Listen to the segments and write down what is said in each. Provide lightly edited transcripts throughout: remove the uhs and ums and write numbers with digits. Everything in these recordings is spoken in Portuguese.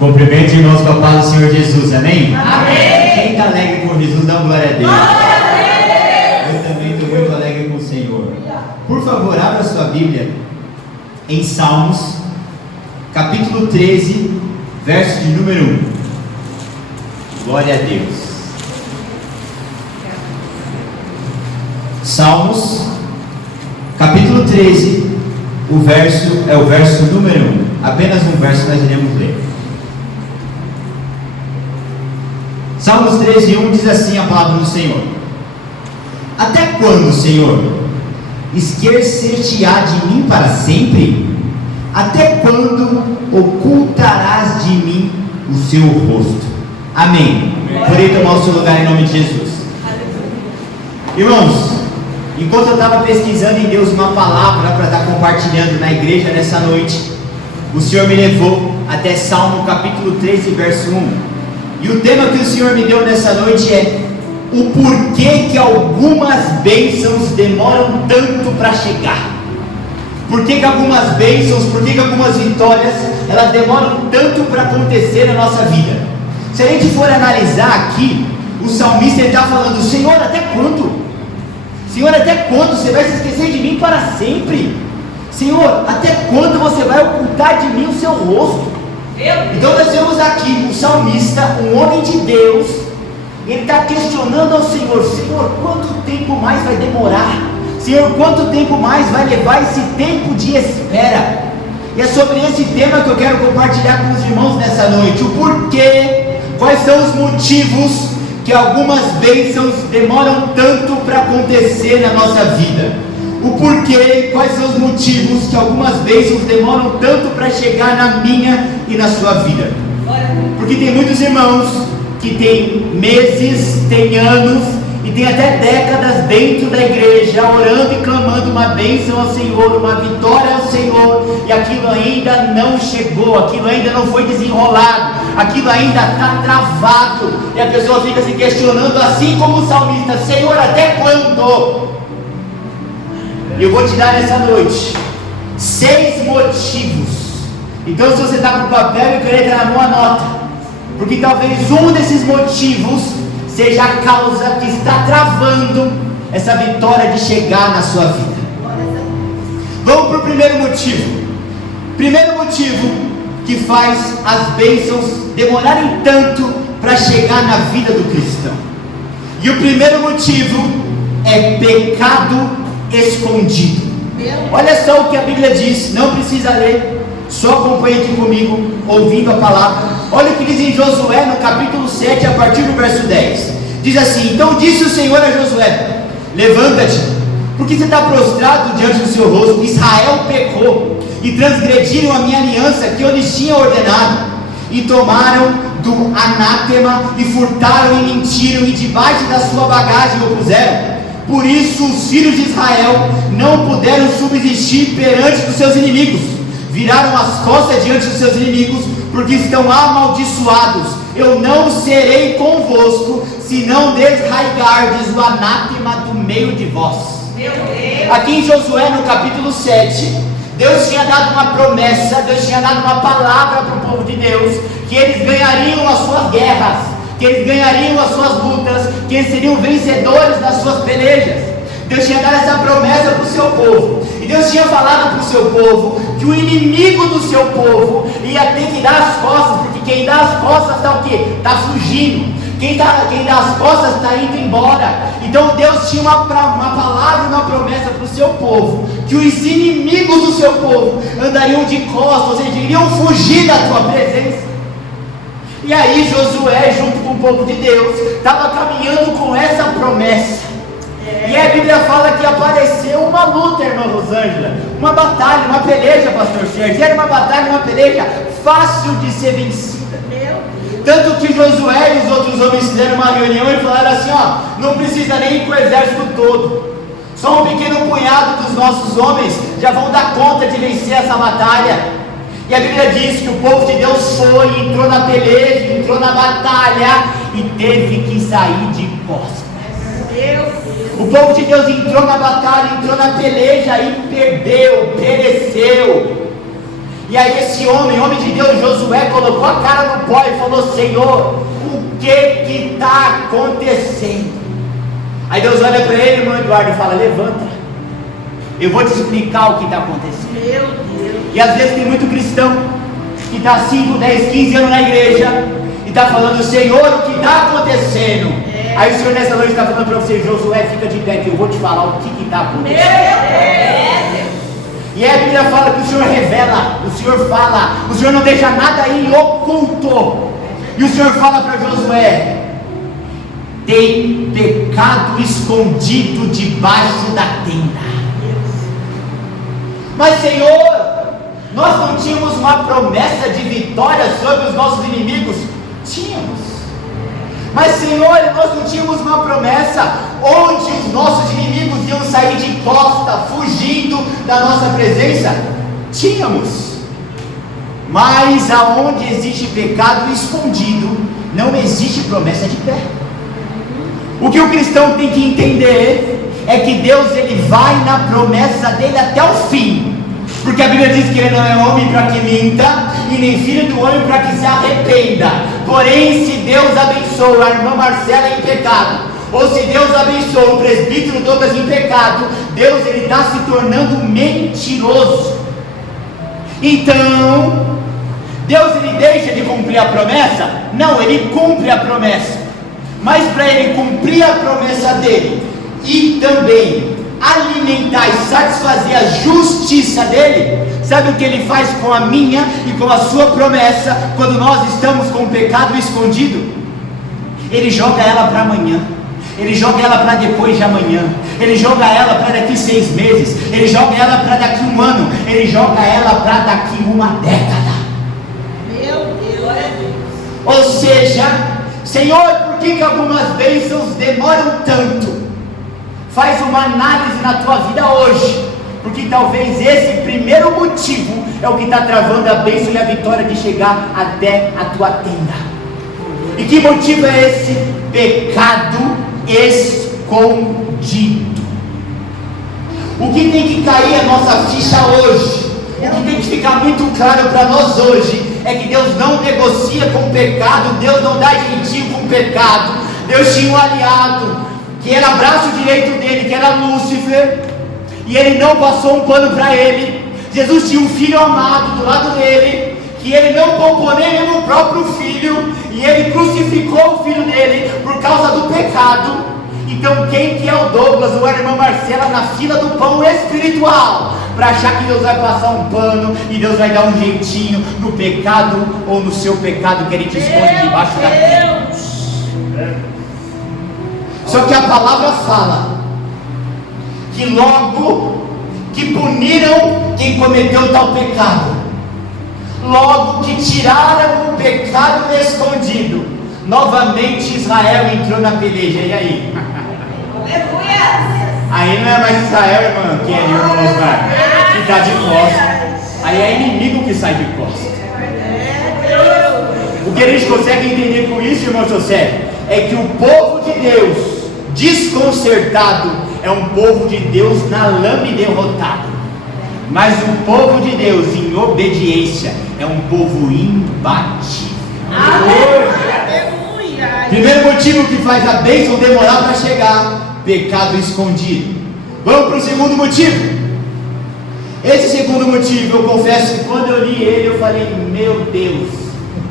Cumprimente irmãos com a paz do Senhor Jesus, amém? Amém. Quem está alegre por Jesus, dá glória a Deus. Amém. Eu também estou muito alegre com o Senhor. Por favor, abra sua Bíblia em Salmos, capítulo 13, verso de número 1. Glória a Deus. Salmos, capítulo 13, o verso número 1. Apenas um verso nós iremos ler. Salmos 13, 1 diz assim a palavra do Senhor: Até quando, Senhor, esquecer-te-á de mim para sempre? Até quando ocultarás de mim o seu rosto? Amém. Porém, tomar o seu lugar em nome de Jesus. Irmãos, enquanto eu estava pesquisando em Deus uma palavra para estar compartilhando na igreja nessa noite, o Senhor me levou até Salmo capítulo 13, verso 1. E o tema que o Senhor me deu nessa noite é o porquê que algumas bênçãos demoram tanto para chegar. Por que algumas bênçãos, por que algumas vitórias, elas demoram tanto para acontecer na nossa vida? Se a gente for analisar aqui, o salmista está falando: Senhor, até quando? Senhor, até quando você vai se esquecer de mim para sempre? Senhor, até quando você vai ocultar de mim o seu rosto? Então nós temos aqui um salmista, um homem de Deus. Ele está questionando ao Senhor: Senhor, quanto tempo mais vai demorar? Senhor, quanto tempo mais vai levar esse tempo de espera? E é sobre esse tema que eu quero compartilhar com os irmãos nessa noite. O porquê, quais são os motivos que algumas bênçãos demoram tanto para acontecer na nossa vida. O porquê, quais são os motivos que algumas bênçãos demoram tanto para chegar na minha e na sua vida. Porque tem muitos irmãos que têm meses, têm anos e têm até décadas dentro da igreja, orando e clamando uma bênção ao Senhor, uma vitória ao Senhor, e aquilo ainda não chegou, aquilo ainda não foi desenrolado, aquilo ainda está travado, e a pessoa fica se questionando, assim como o salmista: Senhor, até quando? E eu vou te dar nessa noite 6 motivos. Então, se você está com papel e caneta na mão, anota, porque talvez um desses motivos seja a causa que está travando essa vitória de chegar na sua vida. Vamos para o primeiro motivo. Primeiro motivo que faz as bênçãos demorarem tanto para chegar na vida do cristão. E o primeiro motivo é pecado escondido. Olha só o que a Bíblia diz, não precisa ler, só acompanhe aqui comigo, ouvindo a palavra. Olha o que diz em Josué, no capítulo 7, a partir do verso 10. Diz assim: Então disse o Senhor a Josué: Levanta-te, porque você está prostrado diante do seu rosto. Israel pecou e transgrediram a minha aliança que eu lhes tinha ordenado, e tomaram do anátema, e furtaram e mentiram, e debaixo da sua bagagem o puseram. Por isso os filhos de Israel não puderam subsistir perante dos seus inimigos, viraram as costas diante dos seus inimigos, porque estão amaldiçoados. Eu não serei convosco, se não desraigardes o anátema do meio de vós. Meu Deus. Aqui em Josué, no capítulo 7, Deus tinha dado uma promessa, Deus tinha dado uma palavra para o povo de Deus, que eles ganhariam as suas guerras, que eles ganhariam as suas lutas, que eles seriam vencedores das suas pelejas. Deus tinha dado essa promessa para o seu povo, e Deus tinha falado para o seu povo que o inimigo do seu povo ia ter que dar as costas, porque quem dá as costas está o quê? Está fugindo. Quem dá as costas está indo embora. Então Deus tinha uma palavra, uma promessa para o seu povo, que os inimigos do seu povo andariam de costas, ou seja, iriam fugir da tua presença. E aí Josué, junto com o povo de Deus, estava caminhando com essa promessa. E a Bíblia fala que apareceu uma luta, irmã Rosângela, uma batalha, uma peleja, pastor Sérgio. Era uma batalha, uma peleja fácil de ser vencida. Tanto que Josué e os outros homens fizeram uma reunião e falaram assim: ó, não precisa nem ir com o exército todo, só um pequeno punhado dos nossos homens já vão dar conta de vencer essa batalha. E a Bíblia diz que o povo de Deus foi, entrou na peleja, entrou na batalha e teve que sair de costas. O povo de Deus entrou na batalha, entrou na peleja e perdeu, pereceu. E aí esse homem de Deus, Josué, colocou a cara no pó e falou: Senhor, o que está acontecendo? Aí Deus olha para ele, irmão Eduardo, e fala: levanta, eu vou te explicar o que está acontecendo. Meu Deus. E às vezes tem muito cristão que está 5, 10, 15 anos na igreja e está falando: Senhor, o que está acontecendo? Aí o Senhor nessa noite está falando para você: Josué, fica de pé que eu vou te falar o que está acontecendo. E aí a Bíblia fala que o Senhor revela, o Senhor fala, o Senhor não deixa nada aí oculto. E o Senhor fala para Josué: tem pecado escondido debaixo da tenda. Mas Senhor, nós não tínhamos uma promessa de vitória sobre os nossos inimigos? Tínhamos. Mas Senhor, nós não tínhamos uma promessa onde os nossos inimigos iam sair de costa, fugindo da nossa presença? Tínhamos. Mas aonde existe pecado escondido, não existe promessa de pé. O que o cristão tem que entender é que Deus, ele vai na promessa dele até o fim. Porque a Bíblia diz que ele não é homem para que minta, e nem filho do homem para que se arrependa. Porém, se Deus abençoa a irmã Marcela em pecado, ou se Deus abençoa o presbítero Douglas em pecado, Deus, ele está se tornando mentiroso. Então, Deus, ele deixa de cumprir a promessa? Não, ele cumpre a promessa. Mas para ele cumprir a promessa dele e também alimentar e satisfazer a justiça dele, sabe o que ele faz com a minha e com a sua promessa quando nós estamos com o pecado escondido? Ele joga ela para amanhã, ele joga ela para depois de amanhã, ele joga ela para daqui 6 meses, ele joga ela para daqui 1 ano, ele joga ela para daqui 1 década. Meu Deus, olha Deus. Ou seja, Senhor, por que algumas bênçãos demoram tanto? Faz uma análise na tua vida hoje, porque talvez esse primeiro motivo é o que está travando a bênção e a vitória de chegar até a tua tenda. E que motivo é esse? Pecado escondido. O que tem que cair a nossa ficha hoje, o que tem que ficar muito claro para nós hoje, é que Deus não negocia com o pecado, Deus não dá jeitinho com o pecado. Deus tinha um aliado, que era braço direito dele, que era Lúcifer, e ele não passou um pano para ele. Jesus tinha um filho amado do lado dele, que ele não poupou nem mesmo o próprio filho, e ele crucificou o filho dele por causa do pecado. Então quem que é o Douglas ou a irmã Marcela na fila do pão espiritual, para achar que Deus vai passar um pano e Deus vai dar um jeitinho no pecado ou no seu pecado que ele te esconde debaixo da tenda? Só que a palavra fala que logo que puniram quem cometeu tal pecado, logo que tiraram o pecado escondido, novamente Israel entrou na peleja. E aí? Aí não é mais Israel, irmão, que é irmão Osmar, que está de costas. Aí é inimigo que sai de costas. O que a gente consegue entender com isso, irmão José, é que o povo de Deus desconcertado é um povo de Deus na lama e derrotado, mas o povo de Deus em obediência é um povo imbatível. Primeiro motivo que faz a bênção demorar para chegar: pecado escondido. Vamos para o segundo motivo. Esse segundo motivo, eu confesso que quando eu li ele eu falei: meu Deus,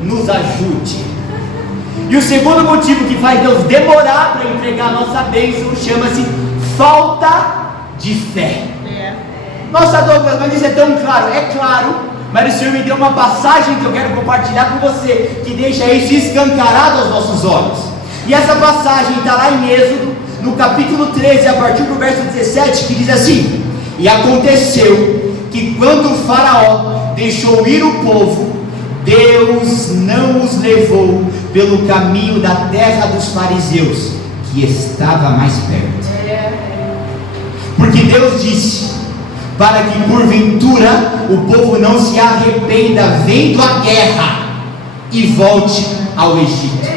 nos ajude. E o segundo motivo que faz Deus demorar para entregar a nossa bênção chama-se falta de fé. Nossa, Douglas, mas isso é tão claro. É claro, mas o Senhor me deu uma passagem que eu quero compartilhar com você, que deixa isso escancarado aos nossos olhos. E essa passagem está lá em Êxodo, no capítulo 13, a partir do verso 17, que diz assim: e aconteceu que quando o faraó deixou ir o povo, Deus não os levou pelo caminho da terra dos fariseus, que estava mais perto. Porque Deus disse: para que porventura o povo não se arrependa vendo a guerra e volte ao Egito.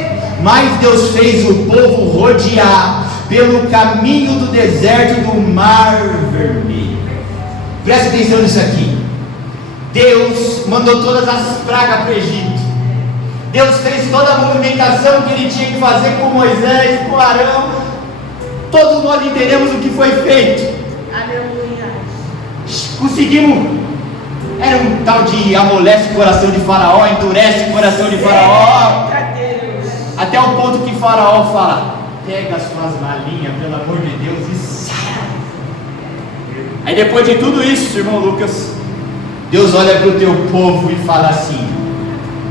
Mas Deus fez o povo rodear pelo caminho do deserto do Mar Vermelho. Presta atenção nisso aqui. Deus mandou todas as pragas para o Egito. Deus fez toda a movimentação que Ele tinha que fazer com Moisés, com Arão. Todos nós entendemos o que foi feito. Aleluia. Conseguimos. Era um tal de amolece o coração de Faraó, endurece o coração de Faraó. Até o ponto que Faraó fala: pega as suas malinhas, pelo amor de Deus, e sai. Aí depois de tudo isso, irmão Lucas, Deus olha para o teu povo e fala assim: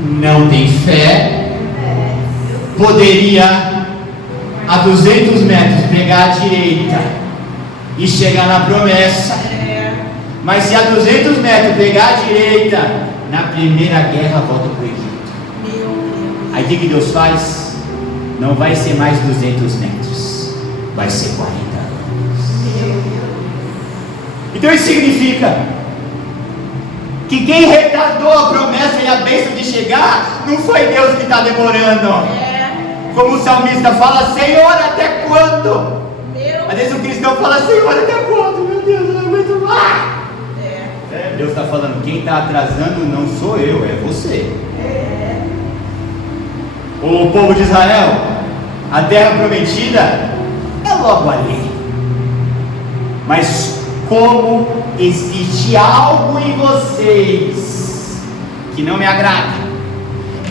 não tem fé. Poderia a 200 metros pegar à direita e chegar na promessa, mas se a 200 metros pegar à direita, na primeira guerra volta para o Egito. Aí o que Deus faz? Não vai ser mais 200 metros, vai ser 40 anos. Então isso significa que quem retardou a promessa e a bênção de chegar não foi Deus que está demorando. Como o salmista fala: Senhor, até quando? Às vezes o cristão fala: Senhor, até quando? Meu Deus, eu não aguento mais. Deus está falando: quem está atrasando não sou eu, é você. O povo de Israel, a terra prometida é logo ali. Mas como existe algo em vocês que não me agrada,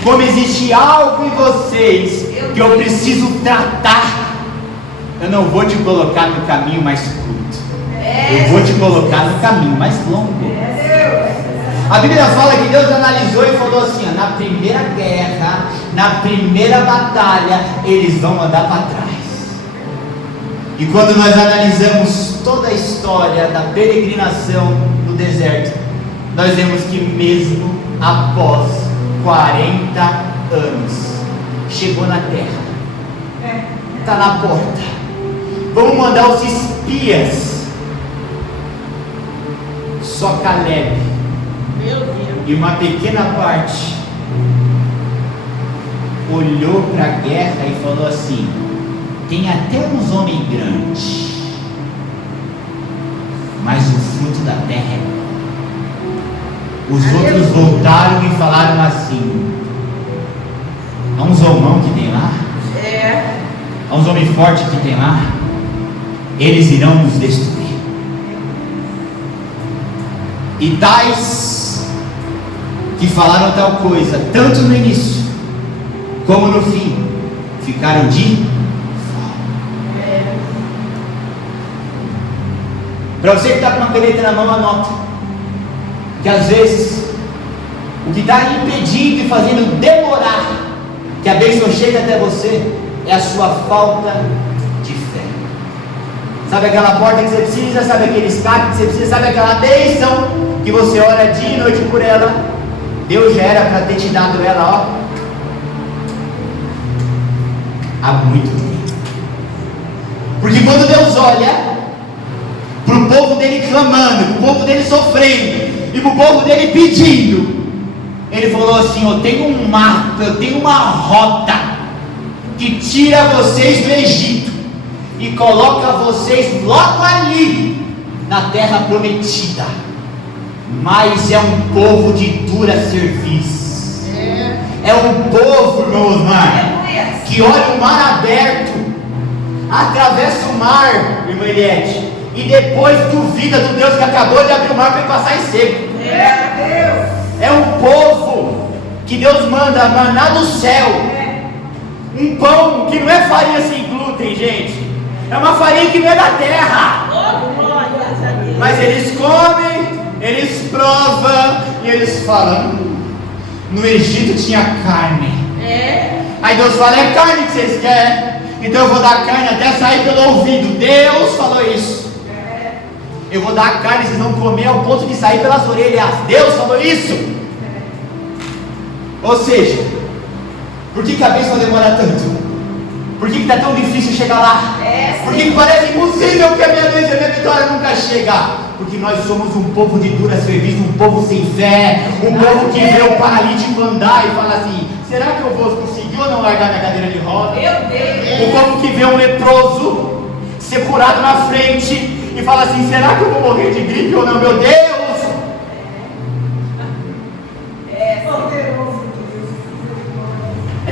como existe algo em vocês que eu preciso tratar, eu não vou te colocar no caminho mais curto, eu vou te colocar no caminho mais longo. A Bíblia fala que Deus analisou e falou assim: ó, na primeira guerra, na primeira batalha, eles vão andar para trás. E quando nós analisamos toda a história da peregrinação no deserto, nós vemos que mesmo após 40 anos, chegou na terra, está na porta. Vamos mandar os espias. Só Caleb e uma pequena parte olhou para a guerra e falou assim: tem até uns homens grandes, mas o fruto da terra é bom. Os outros voltaram e falaram assim: há uns homão que tem lá, há uns homens fortes que tem lá, eles irão nos destruir. E tais que falaram tal coisa, tanto no início como no fim, ficaram de fora. Para você que está com uma caneta na mão, anota que às vezes o que está impedindo e fazendo demorar que a bênção chegue até você é a sua falta de fé. Sabe aquela porta que você precisa, sabe aquele escape que você precisa, sabe aquela bênção que você ora dia e noite por ela? Deus já era para ter te dado ela, ó, há muito tempo. Porque quando Deus olha para o povo dele clamando, para o povo dele sofrendo e para o povo dele pedindo, Ele falou assim: eu tenho um mapa, eu tenho uma rota que tira vocês do Egito e coloca vocês logo ali na terra prometida. Mas é um povo de dura serviço. É um povo, irmão Osmar, que olha o mar aberto, atravessa o mar, irmã Eliette, e depois duvida do Deus que acabou de abrir o mar para ele passar em seco. É um povo que Deus manda maná do céu, um pão que não é farinha sem glúten, gente, é uma farinha que não é da terra, mas eles comem, eles provam e eles falam: no Egito tinha carne. Aí Deus fala: é carne que vocês querem? Então eu vou dar carne até sair pelo ouvido. Deus falou isso. Eu vou dar carne, vocês vão comer ao ponto de sair pelas orelhas. Deus falou isso. Ou seja, por que a bênção demora tanto? Por que está tão difícil chegar lá? Por que parece impossível que a minha bênção e a minha vitória nunca chega? Porque nós somos um povo de dura serviço, um povo sem fé, um povo que vê o paralítico andar e fala assim: será que eu vou conseguir ou não largar minha cadeira de roda? O povo que vê um leproso ser curado na frente e fala assim: será que eu vou morrer de gripe ou não? Meu Deus!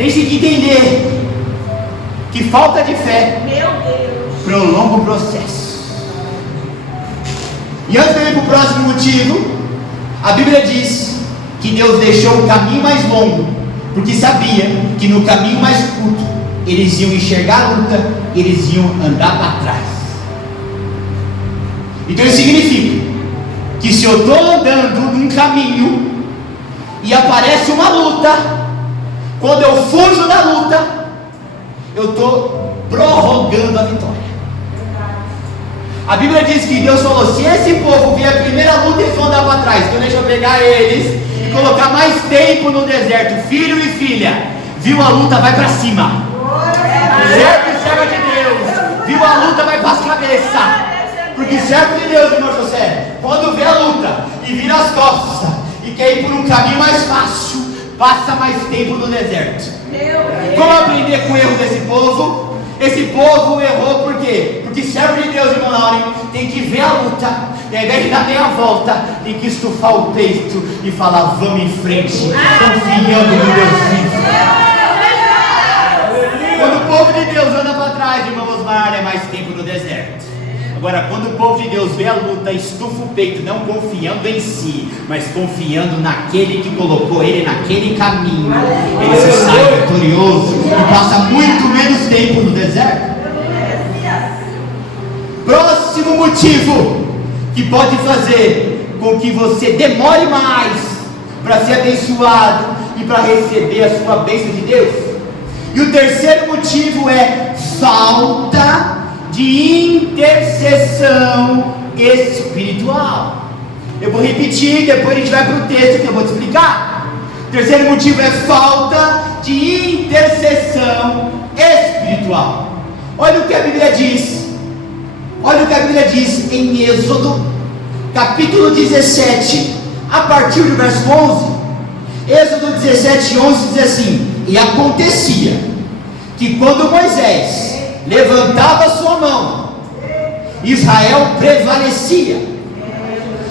gente tem que entender que falta de fé Meu Deus. prolonga o processo. E antes de eu ir para o próximo motivo, a Bíblia diz que Deus deixou o caminho mais longo, porque sabia que no caminho mais curto eles iam enxergar a luta, eles iam andar para trás. Então isso significa que se eu estou andando num caminho e aparece uma luta, quando eu fujo da luta, eu estou prorrogando a vitória. A Bíblia diz que Deus falou: se esse povo vier a primeira luta, eles vão andar para trás. Então deixa eu pegar eles e colocar mais tempo no deserto. Filho e filha, viu a luta, vai para cima. Servo e serva de Deus, viu a luta, vai para as cabeças. Porque servo de Deus, irmão José, quando vê a luta e vira as costas e quer ir por um caminho mais fácil, passa mais tempo no deserto. Como aprender com o erro desse povo? Esse povo errou por quê? Porque servo de Deus, irmão Laurent, tem que ver a luta, e ao invés de dar meia volta, tem que estufar o peito e falar: vamos em frente, confiando no Deus vivo. Quando o povo de Deus anda para trás, irmão Osmar, é mais tempo no deserto. Agora, quando o povo de Deus vê a luta, estufa o peito, não confiando em si, mas confiando naquele que colocou ele naquele caminho, ele se sai vitorioso e passa muito menos tempo no deserto. Próximo motivo que pode fazer com que você demore mais para ser abençoado e para receber a sua bênção de Deus. E o terceiro motivo é falta de intercessão espiritual. Eu vou repetir, depois a gente vai para o texto que eu vou te explicar. O terceiro motivo é falta de intercessão espiritual. Olha o que a Bíblia diz. Olha o que a Bíblia diz em Êxodo, capítulo 17, a partir do verso 11. Êxodo 17, 11 diz assim: e acontecia que quando Moisés levantava a sua mão, Israel prevalecia,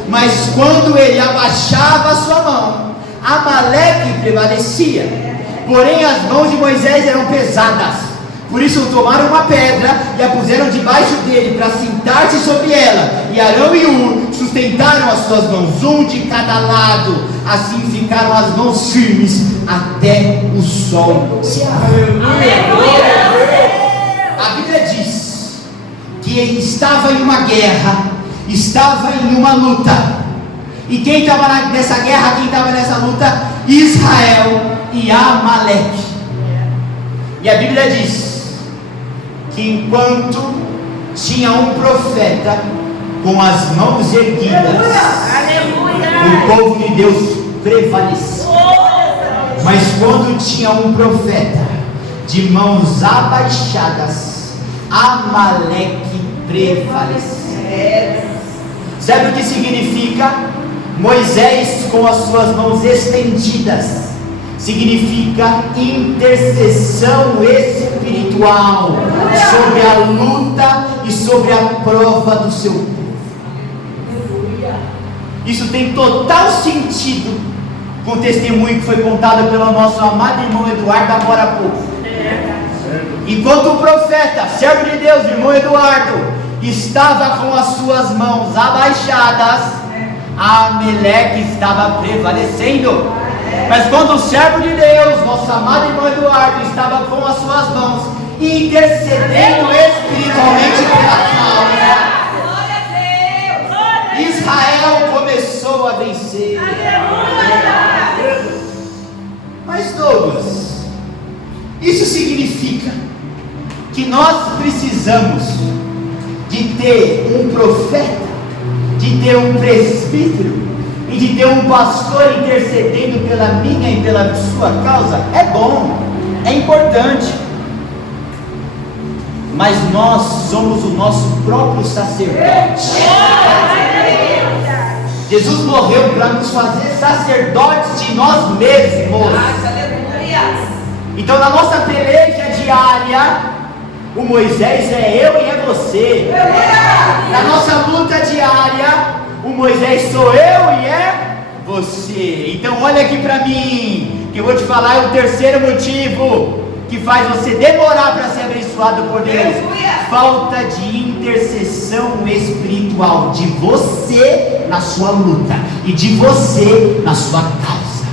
mas quando ele abaixava a sua mão, Amaleque prevalecia. Porém as mãos de Moisés eram pesadas, por isso tomaram uma pedra e a puseram debaixo dele para sentar-se sobre ela, e Arão e Ur sustentaram as suas mãos, um de cada lado. Assim ficaram as mãos firmes até o sol se pôr. A Bíblia diz que ele estava em uma guerra, estava em uma luta. E quem estava nessa guerra, quem estava nessa luta? Israel e Amaleque. E a Bíblia diz que enquanto tinha um profeta com as mãos erguidas, o povo de Deus prevalecia. Mas quando tinha um profeta de mãos abaixadas, Amaleque prevalecia. Sabe o que significa? Moisés com as suas mãos estendidas significa intercessão espiritual sobre a luta e sobre a prova do seu povo. Isso tem total sentido com o testemunho que foi contado pelo nosso amado irmão Eduardo agora há pouco. Enquanto o profeta, servo de Deus, irmão Eduardo, estava com as suas mãos abaixadas, Amaleque estava prevalecendo. Mas quando o servo de Deus, nosso amado irmão Eduardo, estava com as suas mãos intercedendo espiritualmente pela causa, Israel começou a vencer. Mas Douglas, isso significa que nós precisamos de ter um profeta, de ter um presbítero e de ter um pastor intercedendo pela minha e pela sua causa? É bom, é importante, mas nós somos o nosso próprio sacerdote. Jesus morreu para nos fazer sacerdotes de nós mesmos. Então na nossa peleja diária, o Moisés é eu e é você. Na nossa luta diária, o Moisés sou eu e é você. Então olha aqui para mim, que eu vou te falar é o terceiro motivo que faz você demorar para ser abençoado por Deus. Falta de intercessão espiritual de você na sua luta e de você na sua causa.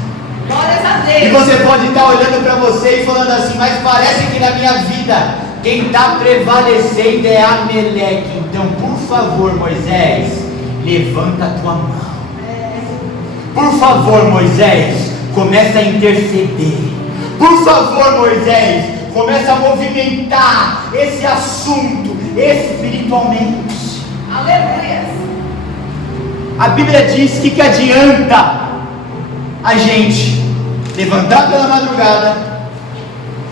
Glórias a Deus. E você pode estar olhando para você e falando assim, mas parece que na minha vida quem está prevalecendo é Ameleque. Então, por favor, Moisés, levanta a tua mão. Por favor, Moisés, começa a interceder. Por favor, Moisés, começa a movimentar esse assunto espiritualmente. Aleluia. A Bíblia diz que adianta a gente levantar pela madrugada,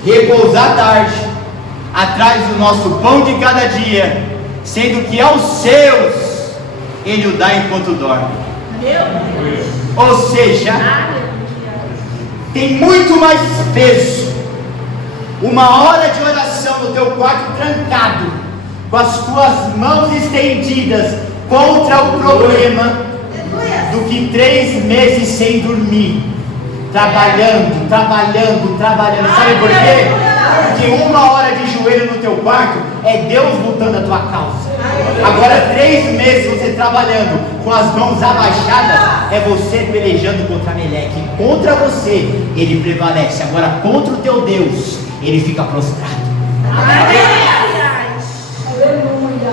repousar à tarde, atrás do nosso pão de cada dia, sendo que aos seus Ele o dá enquanto dorme. Meu Deus. Ou seja, tem muito mais peso uma hora de oração no teu quarto trancado, com as tuas mãos estendidas contra o problema, do que 3 meses sem dormir, trabalhando. Sabe por quê? Porque 1 hora de joelho no teu quarto é Deus lutando a tua causa. Agora 3 meses você trabalhando com as mãos abaixadas é você pelejando contra Ameleque. Contra você ele prevalece, agora contra o teu Deus ele fica prostrado.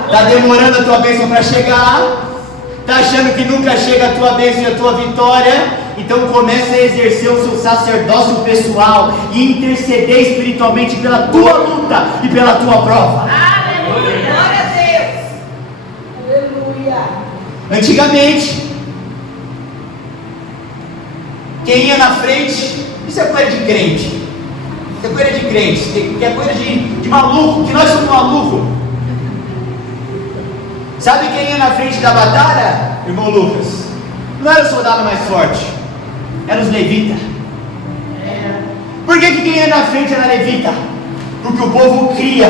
Está demorando a tua bênção para chegar? Está achando que nunca chega a tua bênção e a tua vitória? Então começa a exercer o seu sacerdócio pessoal e interceder espiritualmente pela tua luta e pela tua prova. Aleluia. Glória a Deus. Aleluia. Antigamente, quem ia na frente, isso é coisa de crente, isso é coisa de crente, que é coisa de maluco, que nós somos malucos. Sabe quem ia na frente da batalha, irmão Lucas? Não era o soldado mais forte, eram os levitas. Por que quem ia na frente era levita? Porque o povo cria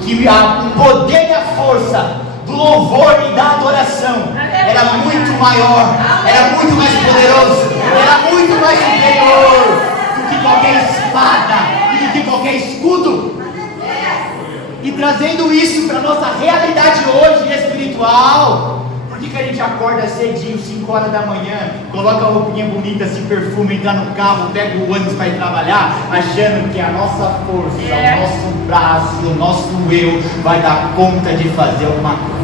que o poder e a força do louvor e da adoração era muito maior, era muito mais poderoso, era muito mais superior do que qualquer espada e do que qualquer escudo. E trazendo isso para a nossa realidade hoje espiritual, por que a gente acorda cedinho, 5 horas da manhã, coloca a roupinha bonita, se perfuma, entra no carro, pega o ônibus para ir trabalhar, achando que a nossa força, o nosso braço, o nosso eu vai dar conta de fazer alguma coisa?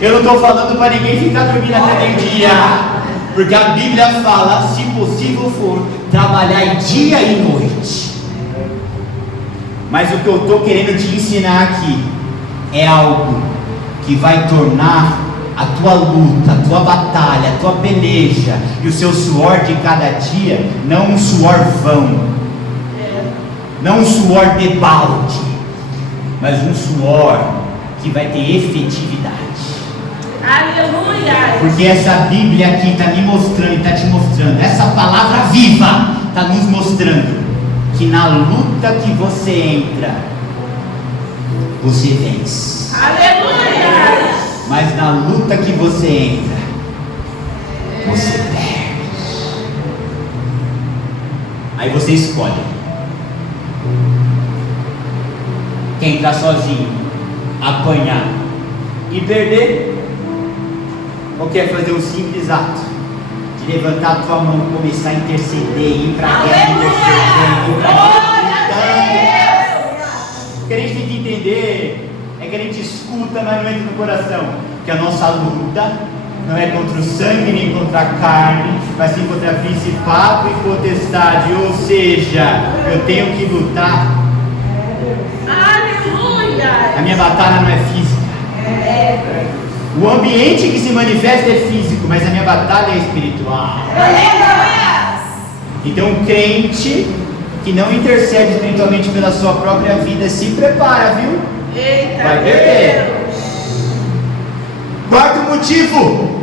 Eu não estou falando para ninguém ficar dormindo até meio-dia, porque a Bíblia fala, se possível for, trabalhar dia e noite. Mas o que eu estou querendo te ensinar aqui é algo que vai tornar a tua luta, a tua batalha, a tua peleja e o seu suor de cada dia não um suor vão, não um suor de balde, mas um suor que vai ter efetividade. Aleluia. Porque essa Bíblia aqui está me mostrando e está te mostrando, essa palavra viva está nos mostrando que na luta que você entra, você vence. Aleluia. Mas na luta que você entra, você perde. Aí você escolhe: quer entrar sozinho, apanhar e perder, ou quer fazer um simples ato de levantar a tua mão, começar a interceder, ir para a guerra, interceder, ir para a guerra. O que a gente tem que entender é que a gente escuta, mas não entra no coração, que a nossa luta não é contra o sangue nem contra a carne, mas sim contra principado e potestade. Ou seja, eu tenho que lutar. Aleluia. A minha batalha não é física. O ambiente que se manifesta é físico, mas a minha batalha é espiritual. Então o crente que não intercede espiritualmente pela sua própria vida, se prepara, viu? Eita, Vai perder. Quarto motivo.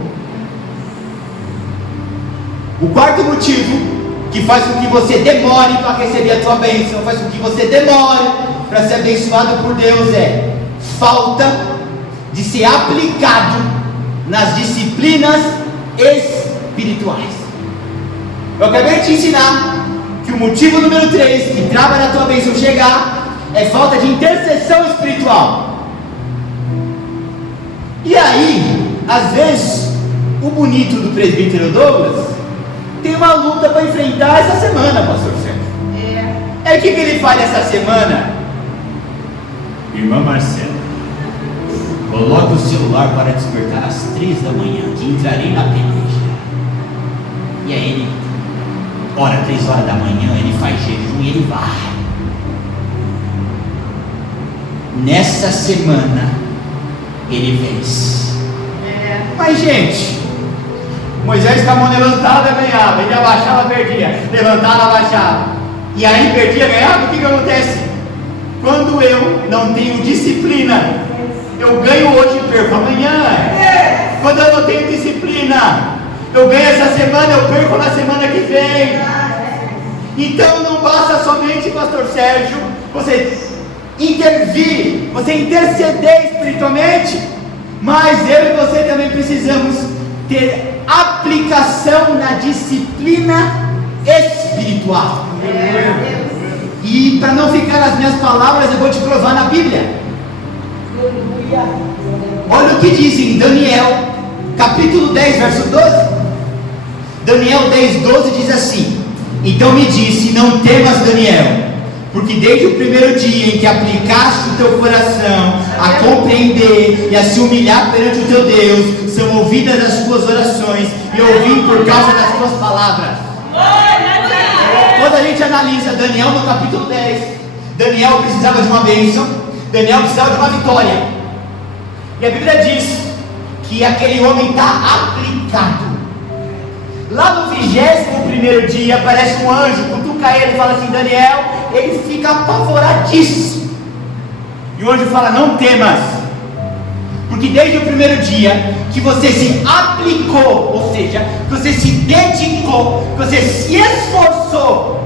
O quarto motivo que faz com que você demore para receber a tua bênção, faz com que você demore para ser abençoado por Deus, é falta de ser aplicado nas disciplinas espirituais. Eu acabei de te ensinar que o motivo número 3 que trava na tua bênção chegar é falta de intercessão espiritual. E aí, às vezes, o bonito do presbítero Douglas tem uma luta para enfrentar essa semana, pastor Sérgio. É o que ele faz essa semana? Irmã Marcela, coloque o celular para despertar às 3 da manhã, que entrarei na peleja. E aí ele ora 3 horas da manhã, ele faz jejum e ele vai. Nessa semana ele vence. Mas gente, Moisés com a mão levantada ganhava, ele abaixava, perdia, levantava, abaixava, e aí perdia, ganhava. O que acontece? Quando eu não tenho disciplina, eu ganho hoje e perco amanhã. Quando eu não tenho disciplina, eu ganho essa semana, eu perco na semana que vem. Então não basta somente, pastor Sérgio, você intervir, você interceder espiritualmente, mas eu e você também precisamos ter aplicação na disciplina espiritual. E para não ficar nas minhas palavras, eu vou te provar na Bíblia. Olha o que diz em Daniel, capítulo 10, verso 12. Daniel 10, 12 diz assim: então me disse, não temas, Daniel, porque desde o primeiro dia em que aplicaste o teu coração a compreender e a se humilhar perante o teu Deus, são ouvidas as tuas orações e ouvi por causa das tuas palavras. Quando a gente analisa Daniel no capítulo 10, Daniel precisava de uma bênção, Daniel precisava de uma vitória, e a Bíblia diz que aquele homem está aplicado. Lá no 21º dia aparece um anjo, cutuca ele e fala assim: Daniel, ele fica apavoradíssimo, e o anjo fala: não temas, porque desde o primeiro dia que você se aplicou, ou seja, que você se dedicou, que você se esforçou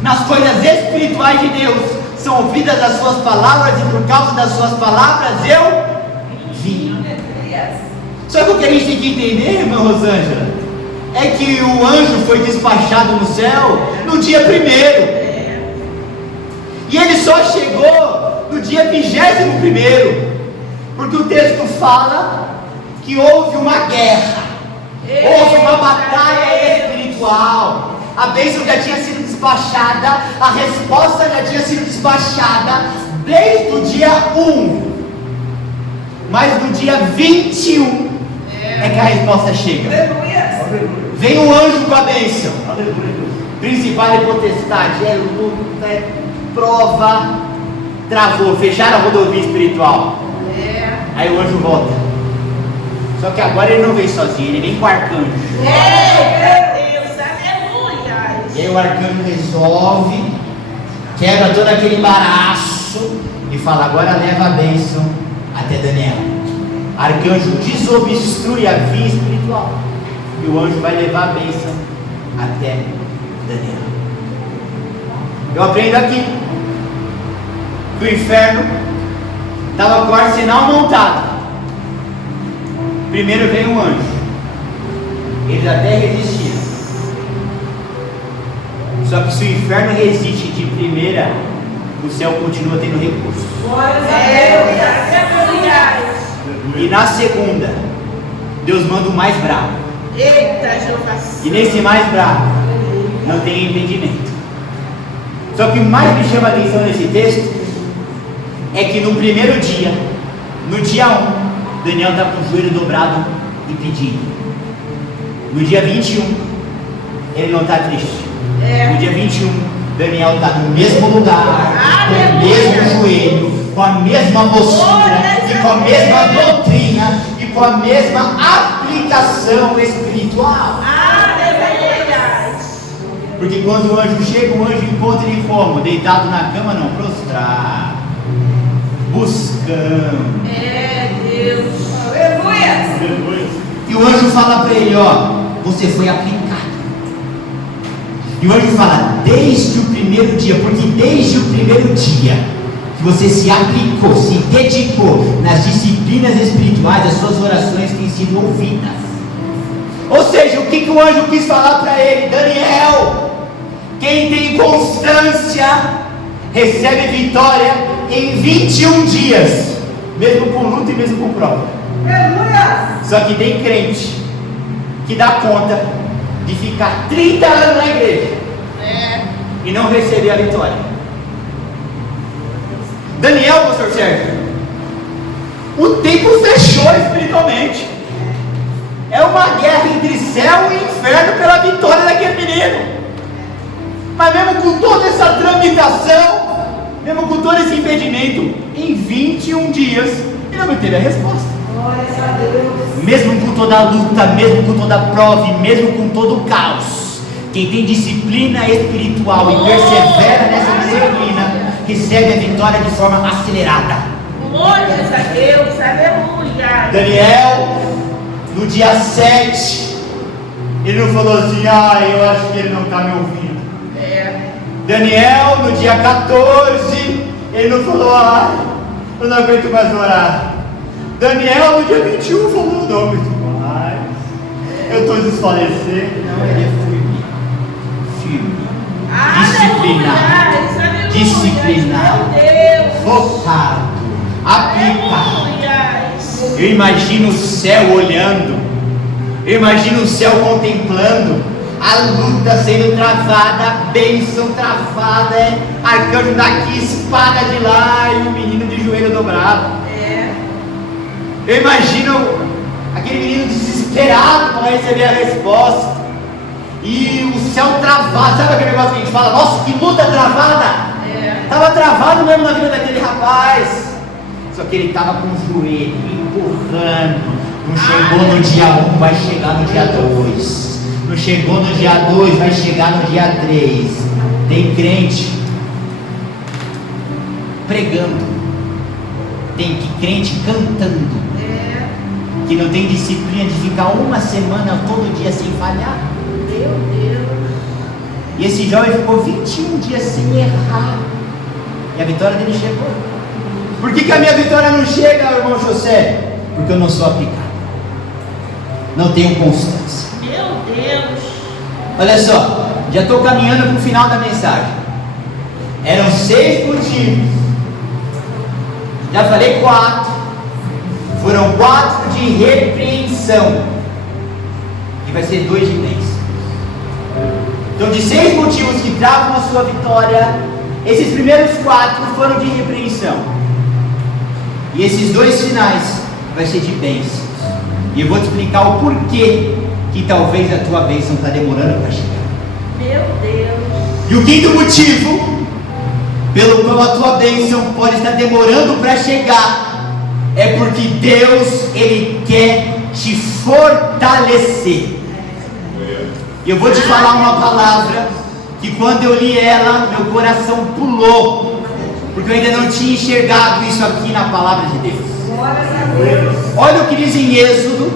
nas coisas espirituais de Deus, são ouvidas as suas palavras, e por causa das suas palavras eu vim. Só que o que a gente tem que entender, irmã Rosângela, é que o anjo foi despachado no céu no dia 1º, e ele só chegou no dia 21º, porque o texto fala que houve uma guerra, houve uma batalha espiritual. A bênção já tinha sido despachada, a resposta já tinha sido despachada desde o dia 1, mas no dia 21 é que a resposta chega. Vem um anjo com a bênção, principal e potestade, é luta, é prova, travou, fecharam a rodovia espiritual. Aí o anjo volta, só que agora ele não vem sozinho, ele vem com o arcanjo. E aí o arcanjo resolve, quebra todo aquele embaraço e fala: agora leva a bênção até Daniel. Arcanjo desobstrui a via espiritual, e o anjo vai levar a bênção até Daniel. Eu aprendo aqui que o inferno estava com o arsenal montado. Primeiro veio um anjo, eles até resistiram. Só que se o inferno resiste de primeira, o céu continua tendo recursos. E na segunda, Deus manda o mais bravo. E nesse mais bravo não tem entendimento. Só que o mais me chama a atenção nesse texto é que no primeiro dia, no dia 1, Daniel está com o joelho dobrado e pedindo. No dia 21, ele não está triste. No dia 21, Daniel está no mesmo lugar, com o mesmo joelho, com a mesma postura, e com a mesma doutrina, e com a mesma aplicação espiritual. Porque quando o anjo chega, o anjo encontra ele como? Deitado na cama, não, prostrado, buscando. Deus. Aleluia. E o anjo fala para ele: ó, você foi aplicado. E o anjo fala: desde o primeiro dia, porque desde o primeiro dia que você se aplicou, se dedicou nas disciplinas espirituais, as suas orações têm sido ouvidas. Ou seja, o que o anjo quis falar para ele? Daniel, quem tem constância recebe vitória em 21 dias, mesmo com luta e mesmo com prova. Aleluia! Só que tem crente que dá conta de ficar 30 anos na igreja e não receber a vitória. Daniel, pastor Sérgio, o tempo fechou espiritualmente. É uma guerra entre céu e inferno pela vitória daquele menino. Mas mesmo com toda essa tramitação, mesmo com todo esse impedimento, em 21 dias ele não teve a resposta. Glória a Deus. Mesmo com toda a luta, mesmo com toda a prova e mesmo com todo o caos, quem tem disciplina espiritual e persevera nessa disciplina recebe a vitória de forma acelerada. Glórias a Deus, aleluia. Daniel, no dia 7, ele não falou assim: eu acho que ele não está me ouvindo. Daniel, no dia 14, ele não falou: eu não aguento mais orar. Daniel, no dia 21, falou: não aguento mais, eu estou desfalecendo. Não, ele é firme, disciplinado, focado, aplicado. Eu imagino o céu olhando, eu imagino o céu contemplando a luta sendo travada, bênção travada, arcanjo daqui, espada de lá e o menino de joelho dobrado. Eu imagino aquele menino desesperado para receber a resposta e o céu travado. Sabe aquele negócio que a gente fala: nossa, que luta travada? Estava travado mesmo na vida daquele rapaz. Só que ele estava com o joelho empurrando. Não chegou no dia 1, vai chegar no dia 2. Não chegou no dia 2, vai chegar no dia 3. Tem crente pregando, tem crente cantando, que não tem disciplina de ficar uma semana todo dia sem falhar. Meu Deus. E esse jovem ficou 21 dias sem errar, e a vitória dele chegou. Por que a minha vitória não chega, irmão José? Porque eu não sou aplicado, não tenho constância. Meu Deus. Olha só, já estou caminhando para o final da mensagem. Eram 6 motivos, já falei 4. Foram 4 de repreensão, que vai ser 2 de bênção. Então, de 6 motivos que travam a sua vitória, esses primeiros 4 foram de repreensão, e esses 2 finais vai ser de bênçãos. E eu vou te explicar o porquê que talvez a tua bênção está demorando para chegar. Meu Deus. E o 5º motivo pelo qual a tua bênção pode estar demorando para chegar é porque Deus, Ele quer te fortalecer. E eu vou te falar uma palavra que quando eu li ela, meu coração pulou, porque eu ainda não tinha enxergado isso aqui na palavra de Deus. Olha o que diz em Êxodo,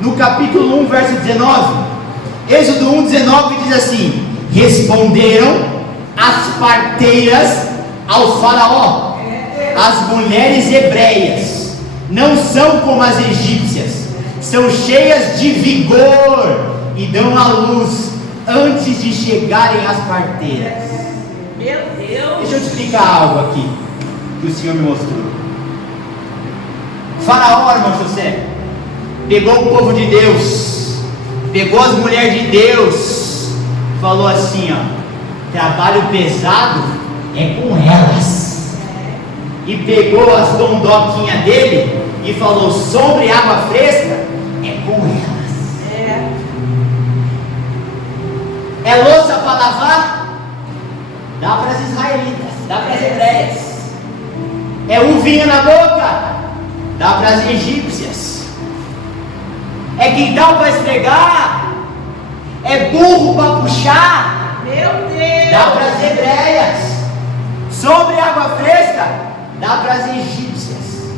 no capítulo 1, verso 19. Êxodo 1, 19 diz assim: responderam as parteiras ao faraó: as mulheres hebreias não são como as egípcias, são cheias de vigor e dão à luz antes de chegarem às parteiras. Meu Deus. Deixa eu te explicar algo aqui que o Senhor me mostrou. Faraó, irmão José, pegou o povo de Deus, pegou as mulheres de Deus, falou assim: trabalho pesado é com elas. E pegou as dondoquinhas dele e falou: sombra e água fresca é com elas. É louça para lavar? Dá para as israelitas, dá para as hebreias. É uvinha na boca? Dá para as egípcias. É quintal para esfregar? É burro para puxar? Meu Deus. Dá para as hebreias. Sombra e água fresca? Dá para as egípcias.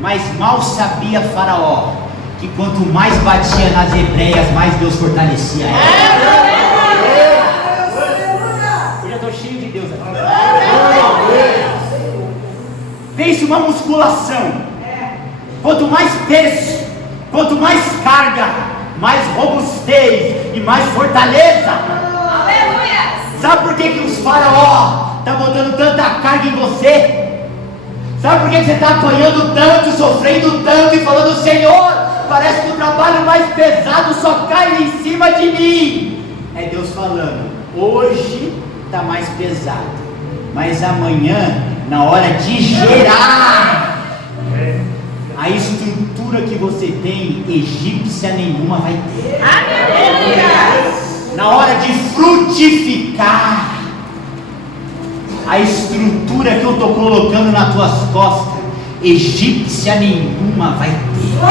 Mas mal sabia Faraó que quanto mais batia nas hebreias, mais Deus fortalecia ela. Eu já estou cheio de Deus aqui. Pense uma musculação. Quanto mais peso, quanto mais carga, mais robustez e mais fortaleza. Sabe por que os faraó estão botando tanta carga em você? Sabe por que você está apanhando tanto, sofrendo tanto e falando: Senhor, parece que o trabalho mais pesado só cai em cima de mim? É Deus falando: hoje está mais pesado, mas amanhã, na hora de gerar, a estrutura que você tem, egípcia nenhuma vai ter. Na hora de frutificar, a estrutura que eu estou colocando nas tuas costas, egípcia nenhuma vai ter.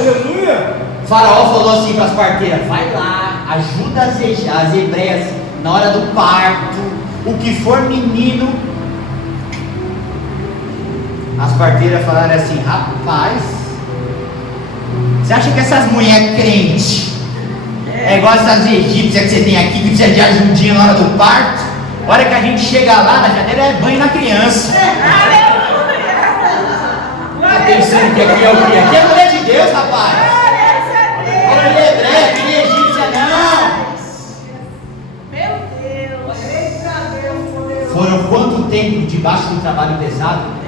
Aleluia! Faraó falou assim para as parteiras: vai lá, ajuda as hebreias na hora do parto, o que for menino. As parteiras falaram assim: rapaz, você acha que essas mulheres crentes é igual essas egípcias que você tem aqui, que precisa de ajudinha na hora do parto? A hora que a gente chega lá, na janela é banho na criança. Atenção, que aqui é o que? Aqui é a mulher de Deus, rapaz. Olha ali, hebreia, aqui é egípcia, não. Meu Deus. Foram quanto tempo debaixo do trabalho pesado?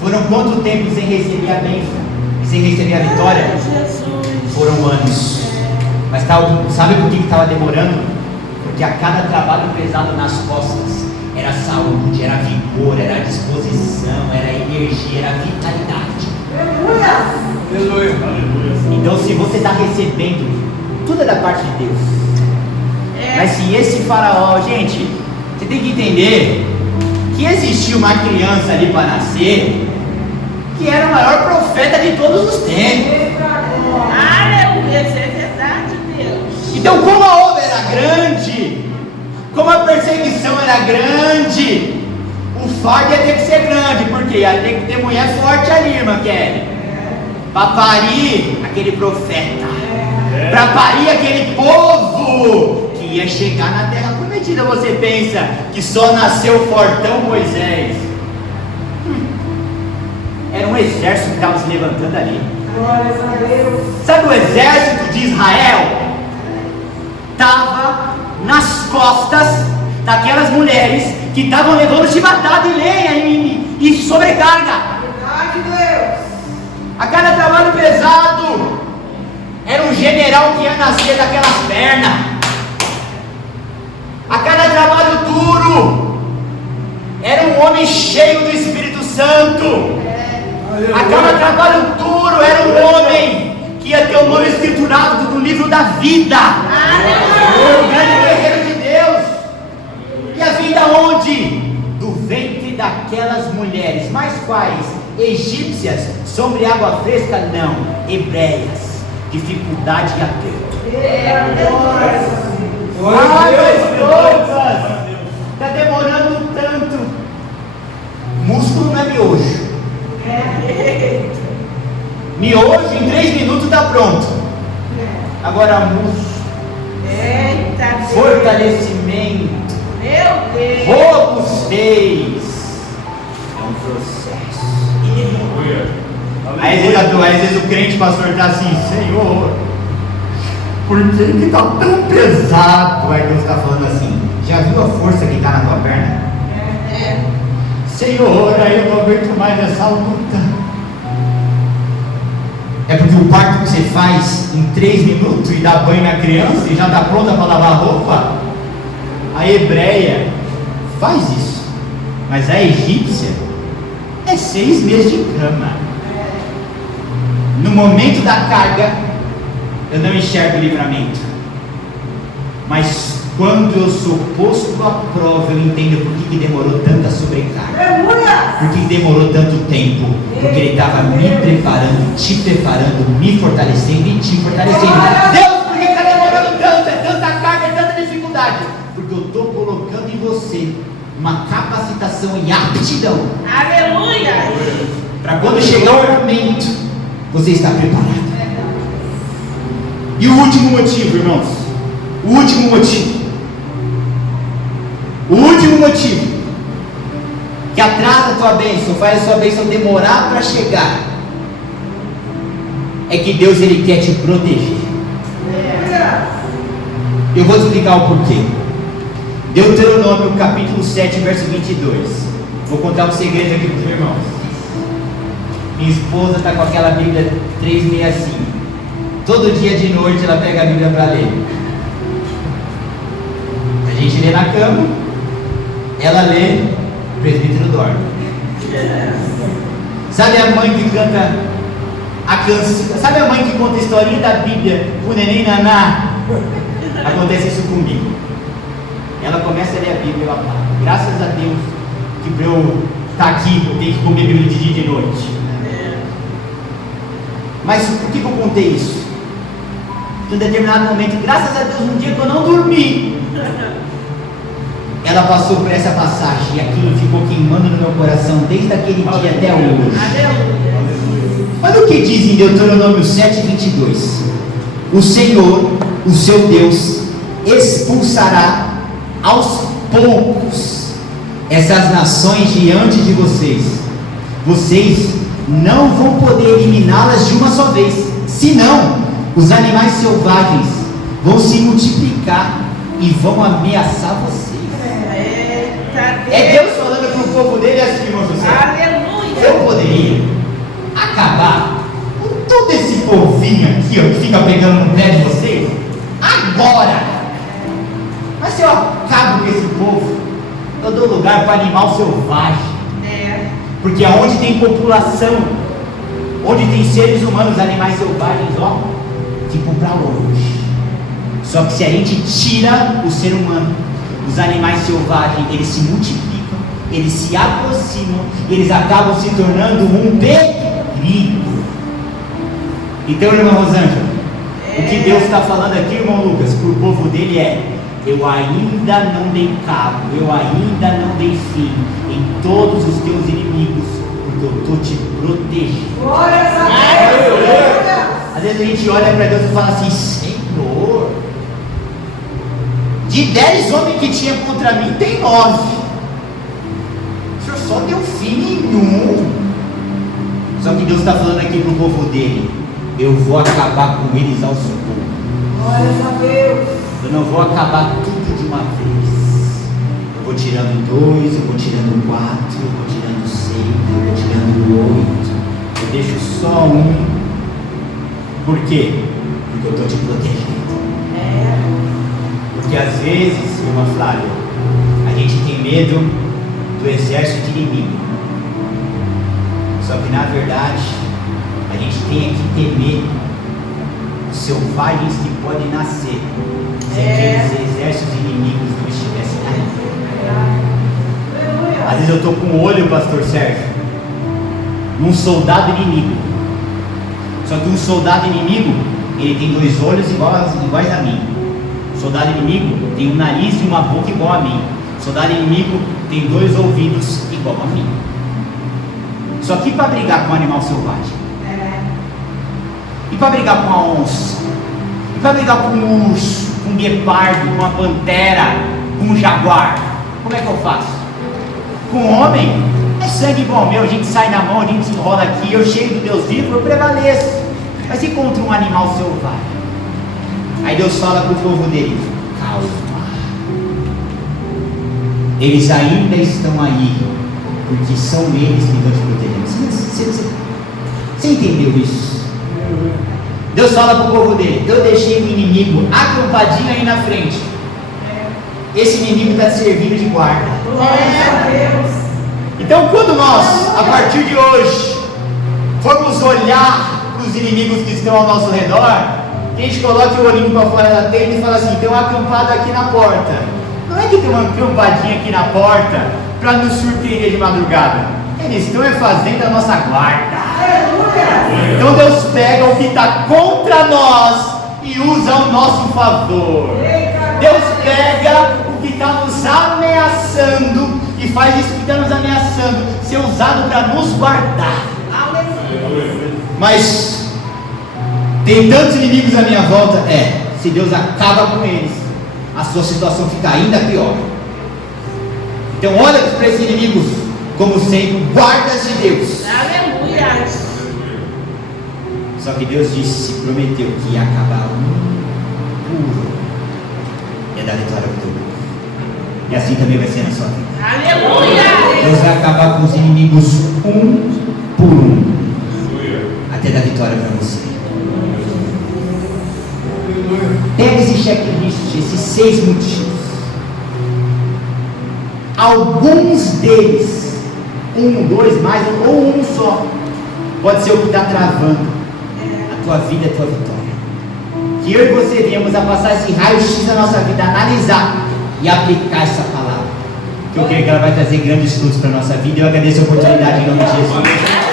Foram quanto tempo sem receber a bênção, sem receber a vitória? Foram anos. Mas sabe por que estava demorando? Porque a cada trabalho pesado nas costas era saúde, era vigor, era disposição, era energia, era vitalidade. Aleluia. Então, se você está recebendo, tudo é da parte de Deus. Mas se esse faraó, gente, você tem que entender que existiu uma criança ali para nascer que era o maior profeta de todos os tempos. Aleluia, isso é verdade, Deus. Então, como a obra era grande, como a perseguição era grande, o fardo ia ter que ser grande, porque ia ter que ter mulher forte ali, irmã Kelly, para parir aquele profeta, para parir aquele povo que ia chegar na terra prometida. Você pensa que só nasceu fortão Moisés? Era um exército que estava se levantando ali. Sabe o exército de Israel? Estava nas costas daquelas mulheres que estavam levando chibatada e lenha e sobrecarga. A cada trabalho pesado era um general que ia nascer daquelas pernas. A cada trabalho duro era um homem cheio do Espírito Santo. A cada trabalho duro era um homem que ia ter o nome escriturado no livro da vida. O grande guerreiro de Deus. E a vida onde? Do ventre daquelas mulheres. Mas quais? Egípcias? Sobre água fresca? Não. Hebreias. Dificuldade e aperto. Está demorando tanto. Músculo não é miojo. Miojo em 3 minutos está pronto. Agora músculo, fortalecimento, robustez é um processo. Às vezes o crente, pastor, está assim: Senhor, por que está tão pesado? Aí Deus está falando assim: já viu a força que está na tua perna? Senhor, aí eu não aguento mais essa luta. É porque o parto que você faz em 3 minutos e dá banho na criança e já está pronta para lavar a roupa, a hebreia faz isso. Mas a egípcia é 6 meses de cama. No momento da carga, eu não enxergo o livramento. Mas quando eu sou posto à prova, eu entendo por que demorou tanta sobrecarga. Por que demorou tanto tempo? Porque Ele estava me preparando, te preparando, me fortalecendo e te fortalecendo. Deus, por que está demorando tanto? É tanta carga, é tanta dificuldade. Porque eu estou colocando em você uma capacitação e aptidão. Aleluia! Para quando chegar o momento, você está preparado. E o último motivo, irmãos. O último motivo que atrasa a tua bênção, faz a sua bênção demorar para chegar, é que Deus ele quer te proteger. Eu vou te explicar o porquê. Deuteronômio capítulo 7, verso 22. Vou contar um segredo aqui para os irmãos. Minha esposa está com aquela Bíblia 365. Todo dia de noite ela pega a Bíblia para ler. A gente lê na cama, ela lê, o presbítero dorme. Sabe a mãe que canta a canção? Sabe a mãe que conta a historinha da Bíblia pro neném naná? Acontece isso comigo. Ela começa a ler a Bíblia e eu apago. Graças a Deus que para eu estar aqui eu tenho que comer Bíblia de dia e de noite. Mas por que eu contei isso? Em um determinado momento, graças a Deus, um dia que eu não dormi, ela passou por essa passagem e aquilo ficou queimando no meu coração desde aquele dia até hoje. Olha o que diz em Deuteronômio 7, 22. O Senhor, o seu Deus, expulsará aos poucos essas nações diante de vocês. Vocês não vão poder eliminá-las de uma só vez, senão os animais selvagens vão se multiplicar e vão ameaçar vocês. É Deus falando para o povo dele assim, irmão José. Aleluia. Eu poderia acabar com todo esse povinho aqui, ó, que fica pegando no pé de vocês agora. Mas se eu acabo com esse povo, eu dou lugar para animal selvagem. Porque aonde tem população, onde tem seres humanos, animais selvagens, ó, ficam para longe. Só que se a gente tira o ser humano, os animais selvagens, eles se multiplicam, eles se aproximam, eles acabam se tornando um perigo. Então, irmã Rosângela, o que Deus está falando aqui, irmão Lucas, para o povo dele é: eu ainda não dei cabo, eu ainda não dei fim em todos os teus inimigos, porque eu estou te protegendo. Glória a Deus. Às vezes a gente olha para Deus e fala assim: Senhor, de 10 homens que tinha contra mim, tem 9. O Senhor só deu fim em um. Só que Deus está falando aqui para o povo dele: eu vou acabar com eles aos poucos. Glória a Deus. Eu não vou acabar tudo de uma vez. Eu vou tirando 2, eu vou tirando 4, eu vou tirando 6, eu vou tirando 8. Eu deixo só um. Por quê? Porque eu estou te protegendo. Porque às vezes, irmã Flávia, a gente tem medo do exército inimigo. Só que na verdade, a gente tem que temer os selvagens que podem nascer se aqueles exércitos inimigos não estivessem aí. Às vezes eu estou com o olho, pastor Sérgio, num soldado inimigo. Só que um soldado inimigo, ele tem 2 olhos iguais a mim. O soldado inimigo tem um nariz e uma boca igual a mim. O soldado inimigo tem 2 ouvidos igual a mim. Só que para brigar com um animal selvagem, e para brigar com a onça, e para brigar com um urso, com um guepardo, com uma pantera, com um jaguar, como é que eu faço? Com um homem, é sangue igual ao meu, a gente sai na mão, a gente se enrola aqui, eu cheio do Deus vivo, eu prevaleço. Mas e contra um animal selvagem? Aí Deus fala para o povo dele: calma, eles ainda estão aí, porque são eles que estão te protegendo. Você entendeu isso? Deus fala para o povo dele: eu deixei o inimigo acampadinho aí na frente. Esse inimigo está te servindo de guarda. Glória a Deus. Então, quando nós, a partir de hoje, formos olhar para os inimigos que estão ao nosso redor, a gente coloca o olhinho para fora da tenda e fala assim: tem uma acampada aqui na porta. Não é que tem uma acampadinha aqui na porta para nos surpreender de madrugada. Eles estão fazendo a nossa guarda. Então Deus pega o que está contra nós e usa ao nosso favor. Deus pega o que está nos ameaçando e faz isso que está nos ameaçando ser usado para nos guardar. Mas tem tantos inimigos à minha volta. Se Deus acaba com eles, a sua situação fica ainda pior. Então olha para esses inimigos como sendo guardas de Deus. Aleluia. Só que Deus disse, prometeu que ia acabar puro. Ia dar vitória para o teu povo. E assim também vai ser na sua vida. Aleluia! Deus vai acabar com os inimigos um por um. Até dar vitória para você. Pega esse checklist, esses 6 motivos. Alguns deles, 1, 2, mais ou um só, pode ser o que está travando a tua vida e a tua vitória. Que eu e você venhamos a passar esse raio-x da nossa vida, analisar e aplicar essa palavra. Que eu creio que ela vai trazer grandes frutos para a nossa vida. Eu agradeço a oportunidade em nome de Jesus.